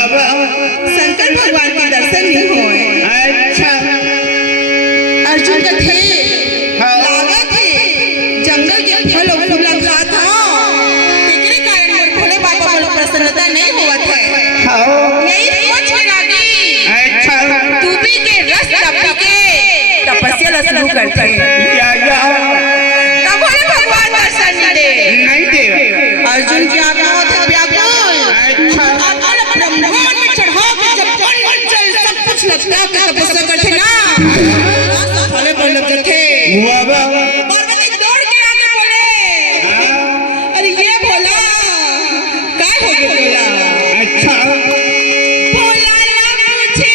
शंकर भगवान के दर्शन नहीं हुए। अच्छा अर्जुन का थे लागा थे जंगल के फल और फूल लगा था तेरे कारण मोर भोले बाबा पर प्रसन्नता नहीं हुआ था। यही सोच के लागी अच्छा तू भी के रस तपी के तपस्या शुरू करते तब भोले भगवान दर्शन नहीं दे अर्जुन की आत्मा थे व्याकुल लगता है तपस्या करते ना भले पर लगते थे पार्वती दौड़ के आके बोले अरे ये बोला क्या हो गया बोला अच्छा बोला ना पूछे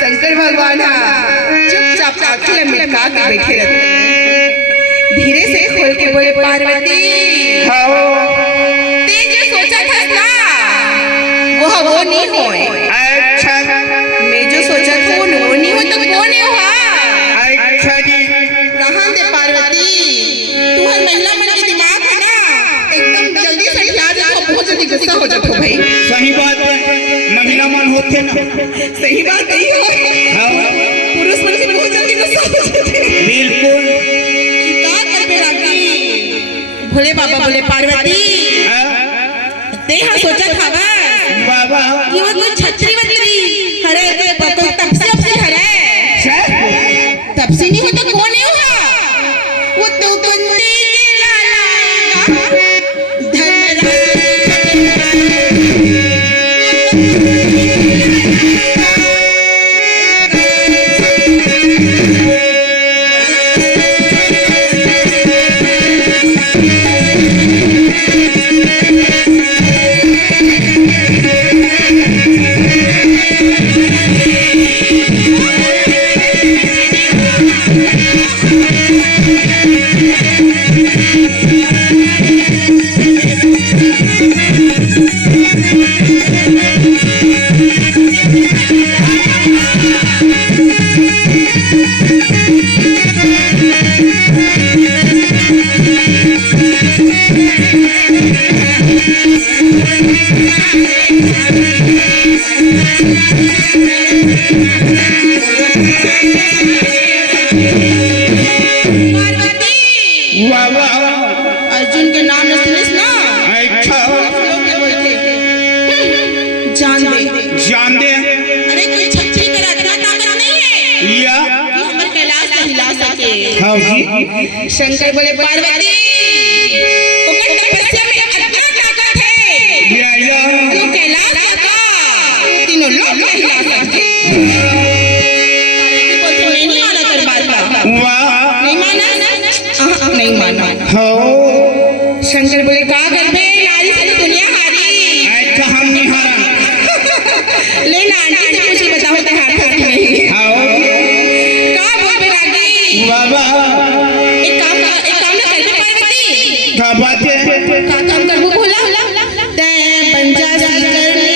शंकर भगवान चुपचाप आंखें मिटका के बैठे रहते धीरे से खोल के बोले पार्वती ते जो सोचा था ना वो नहीं होए अच्छा मैं जो सोचा था वो नहीं हो तो कौन है अच्छा जी रहन दे पार्वती तुम्हारा महिला मन के दिमाग है ना एकदम जल्दी से याद रखो बहुत जल्दी गुस्सा हो जाओ भाई सही बात है महिला मन होते ना सही बात नहीं हो पुरुष मन से बहुत जल्दी गुस्सा हो जाते बिल्कुल क्या करबे रागी भोले बाबा बोले पार्वती ते हां सोचा था बाबा कि वो तो छतरी वतरी हरे के पतो तपसी से हरे तपसी नहीं हो तो कौन है वो तो बंदी के लाला अर्जुन के नाम न सुनिस ना अच्छा जान दे अरे कोई छतरी का इतना ताकत नहीं है या कि हमर कैलाश से हिला सके हां जी शंकर बोले पार्वती ओकर तपस्या में इतना ताकत है या जो कैलाश का तीनों लोग हिला सकते पार्वती बोलते मैं नहीं माना कर बात वाह नहीं माना नहीं माना। हो शंकर बोले का करबे, नारी से तो दुनिया हारी। अच्छा हम नहीं हारा। लेकिन आंटी से पूछ के बताओ ते हार था कि नहीं। हो का बोलबे रागी। बाबा एक काम ना करबे पार्वती। का बात है का काम करबो भोला, ते पंजा सी करनी।